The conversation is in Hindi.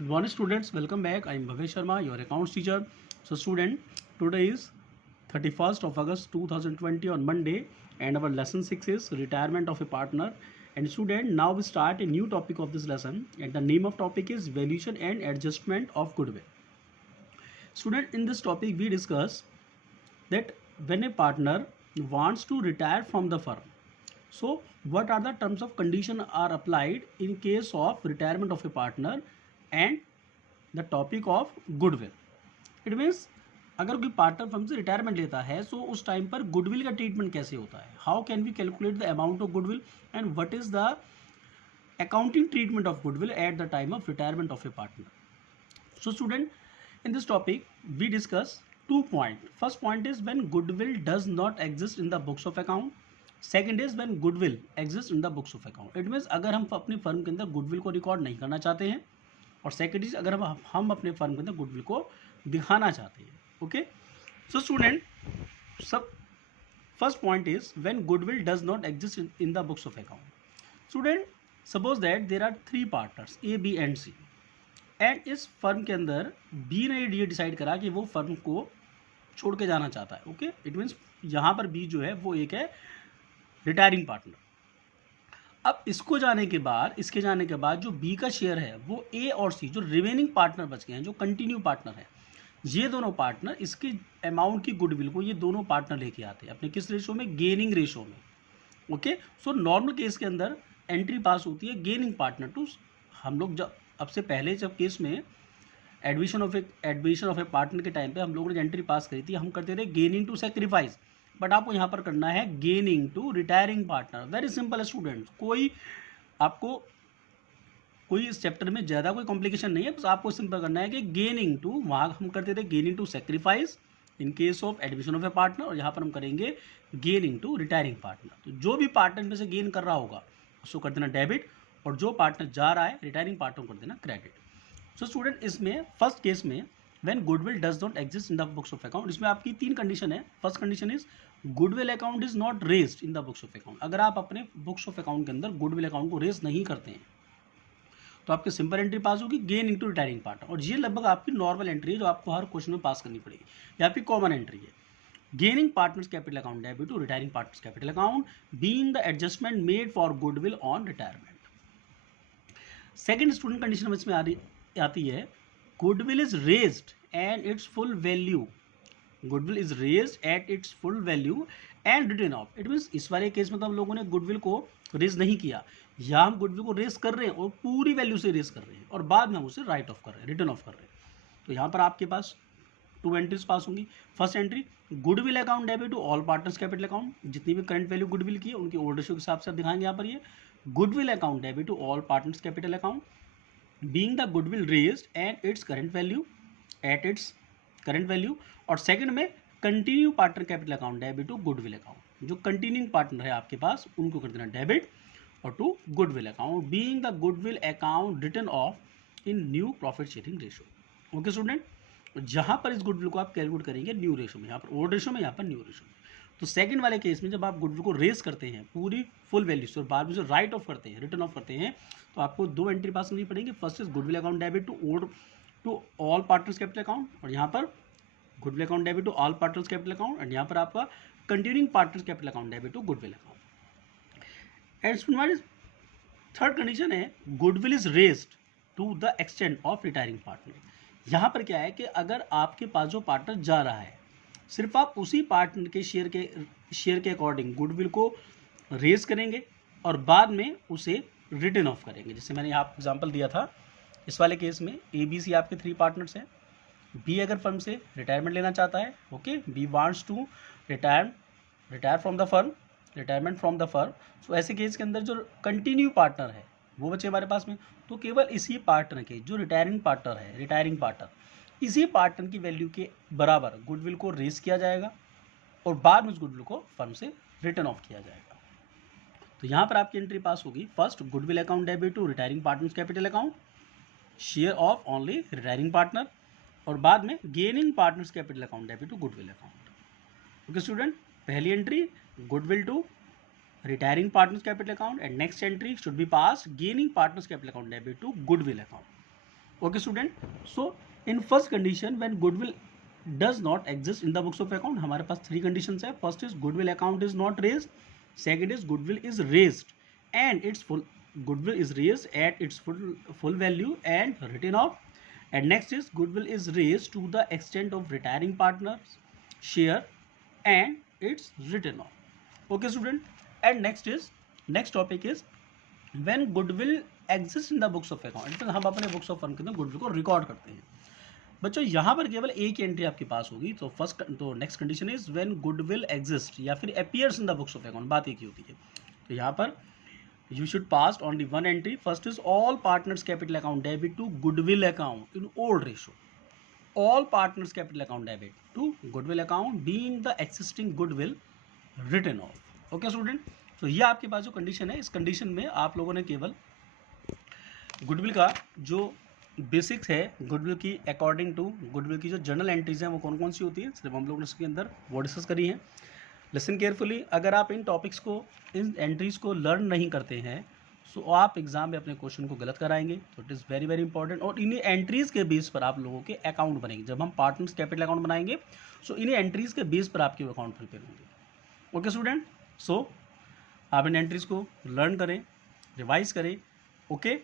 Good morning, students. Welcome back. I am Bhavesh Sharma, your accounts teacher. So, student, today is 31st of August 2020 on Monday, and our lesson 6 is retirement of a partner. And student, now we start a new topic of this lesson, and the name of topic is valuation and adjustment of goodwill. Student, in this topic we discuss that when a partner wants to retire from the firm, so what are the terms of condition are applied in case of retirement of a partner and the topic of goodwill. It means अगर कोई पार्टनर फर्म से रिटायरमेंट लेता है सो उस टाइम पर गुडविल का ट्रीटमेंट कैसे होता है, how can we calculate the amount of goodwill and what is the accounting treatment of goodwill at the time of retirement of a partner. So student, in this topic we discuss 2 points. First point is when goodwill does not exist in the books of account. Second is when goodwill exists in the books of account. It means अगर हम अपनी फर्म के अंदर गुडविल को रिकॉर्ड नहीं करना चाहते हैं, और सेकेंड इज अगर हम अपने फर्म के अंदर गुडविल को दिखाना चाहते हैं. ओके, सो स्टूडेंट, सब first point is when goodwill does not exist in the books of account. Student, suppose that there are 3 partners A B and C, and इस फर्म के अंदर बी ने ये डिसाइड करा कि वो फर्म को छोड़ के जाना चाहता है. ओके, इट मीन्स यहाँ पर बी जो है वो एक है रिटायरिंग पार्टनर. अब इसके जाने के बाद जो बी का शेयर है वो ए और सी जो रिमेनिंग पार्टनर बच गए हैं, जो कंटिन्यू पार्टनर है, ये दोनों पार्टनर इसके अमाउंट की गुडविल को ये दोनों पार्टनर लेके आते हैं अपने किस रेशो में, गेनिंग रेशो में. ओके, सो नॉर्मल केस के अंदर एंट्री पास होती है गेनिंग पार्टनर टू. हम लोग जब अब से पहले जब केस में एडमिशन ऑफ ए पार्टनर के टाइम पे हम लोगों ने एंट्री पास करी थी, हम करते थे गेनिंग टू सेक्रीफाइस, बट आपको यहाँ पर करना है gaining to retiring partner. Very simple है स्टूडेंट, कोई इस चैप्टर में ज़्यादा कोई कॉम्प्लिकेशन नहीं है, बस आपको सिंपल करना है कि गेनिंग टू, वहाँ हम करते थे gaining to sacrifice in case of admission of a partner, और यहाँ पर हम करेंगे गेनिंग टू रिटायरिंग पार्टनर. तो जो भी पार्टनर में से गेन कर रहा होगा उसको कर देना डेबिट, और जो पार्टनर जा रहा है रिटायरिंग पार्टनर को कर देना क्रेडिट. सो स्टूडेंट, इसमें फर्स्ट केस में when goodwill does not exist in the books of account, इसमें आपकी 3 कंडीशन है. First condition is goodwill account is not raised in the books of account. अगर आप अपने बुक्स ऑफ अकाउंट के अंदर गुडविल अकाउंट को रेज नहीं करते हैं तो आपकी सिंपल एंट्री पास होगी गेन इनटू रिटायरिंग पार्टनर, और ये लगभग आपकी नॉर्मल एंट्री है जो आपको हर क्वेश्चन में पास करनी पड़ेगी. ये आपकी कॉमन एंट्री है. Gaining partners capital account debit to retiring partners capital account being the adjustment made for goodwill on retirement. Second student condition इसमें आती है goodwill is raised and its full value. Goodwill is raised at its full value and written off. It means इस वाले केस में तो हम लोगों ने गुडविल को रेज नहीं किया, या हम गुडविल को रेज कर रहे हैं और पूरी वैल्यू से रेज कर रहे हैं, और बाद में हम उसे राइट ऑफ कर रहे हैं, रिटर्न ऑफ कर रहे हैं. तो यहाँ पर आपके पास 2 एंट्रीज पास होंगी. First entry goodwill account debit to all partners capital account, जितनी भी करंट वैल्यू गुडविल की है उनकी ओल्ड रेशियो के हिसाब से दिखाएंगे. यहाँ पर ये goodwill account debit to all partners capital account being the goodwill raised and its current value at its current value. और सेकंड में continue partner capital account debit to goodwill account, जो कंटिन्यूइंग पार्टनर है आपके पास उनको कर देना डेबिट, और to goodwill account being the goodwill account written off in new profit sharing ratio. Okay student, जहाँ पर इस गुडविल को आप कैलकुलेट करेंगे न्यू रेशो में, यहाँ पर ओल्ड रेशो में, यहाँ पर न्यू रेशो में. तो सेकंड वाले केस में जब आप गुडविल को रेज करते हैं पूरी फुल वैल्यू से और बाद में जो राइट ऑफ करते हैं, रिटर्न ऑफ करते हैं, तो आपको 2 एंट्री पास करनी पड़ेगी. First is goodwill account debit to all partners capital account, और यहाँ पर goodwill account debit to all partners capital account, and यहाँ पर आपका continuing partners capital account debit to goodwill account. And third condition है goodwill is raised to the extent of retiring partner. यहाँ पर क्या है कि अगर आपके पास जो पार्टनर जा रहा है सिर्फ आप उसी पार्टनर के शेयर के अकॉर्डिंग गुडविल को रेज करेंगे और बाद में उसे रिटर्न ऑफ करेंगे. जैसे मैंने यहाँ एग्जांपल दिया था, इस वाले केस में ए बी सी आपके 3 पार्टनर्स हैं. बी अगर फर्म से रिटायरमेंट लेना चाहता है, okay, B wants to retire from the firm, retirement from the firm. So ऐसे केस के अंदर जो कंटिन्यू पार्टनर है वो बचे हमारे पास में, तो केवल इसी पार्टनर के जो रिटायरिंग पार्टनर इसी पार्टनर की वैल्यू के बराबर गुडविल को रेज किया जाएगा और बाद में उस गुडविल को फर्म से रिटर्न ऑफ किया जाएगा. तो यहाँ पर आपकी एंट्री पास होगी. First goodwill account debit to retiring partners capital account, share of only retiring partner, और बाद में gaining partners capital account debit to goodwill account. Okay student, पहली entry goodwill to retiring partners capital account, and next entry should be pass gaining partners capital account debit to goodwill account. Okay, student. So in first condition, when goodwill does not exist in the books of account, हमारे पास 3 conditions है. First is goodwill account is not raised. Second is goodwill is raised and its full goodwill is raised at its full value and written off. And next is goodwill is raised to the extent of retiring partners share and it's written off. Okay, student. And next topic is when goodwill exists in the books of account. हम अपने books of firm के अंदर goodwill को रिकॉर्ड करते हैं. बच्चों यहाँ पर केवल एक एंट्री आपके पास होगी. तो next condition is when goodwill exist या फिर appears in the books of account. बात एक ही होती है. तो यहाँ पर you should pass only one entry. First is all partners capital account debit to goodwill account in old ratio. All partners capital account debit to goodwill account being the existing goodwill written off. Okay student. तो ये आपके पास जो कंडीशन है, इस कंडीशन में आप लोगों ने केवल गुडविल का जो बेसिक्स है, गुडविल की अकॉर्डिंग टू गुडविल की जो जर्नल एंट्रीज हैं वो कौन कौन सी होती है, सिर्फ हम लोगों ने इसके अंदर वो डिस्कस करी है. Listen carefully. अगर आप इन टॉपिक्स को, इन एंट्रीज को लर्न नहीं करते हैं सो आप एग्जाम में अपने क्वेश्चन को गलत कराएंगे. तो it is very very important. और इन्हीं एंट्रीज के बेस पर आप लोगों के अकाउंट बनेंगे. जब हम पार्टनर्स कैपिटल अकाउंट बनाएंगे सो इन्हीं एंट्रीज के बेस पर आपके अकाउंट प्रिपेयर होंगे. Okay student. सो आप इन एंट्रीज को लर्न करें, रिवाइज करें. ओके.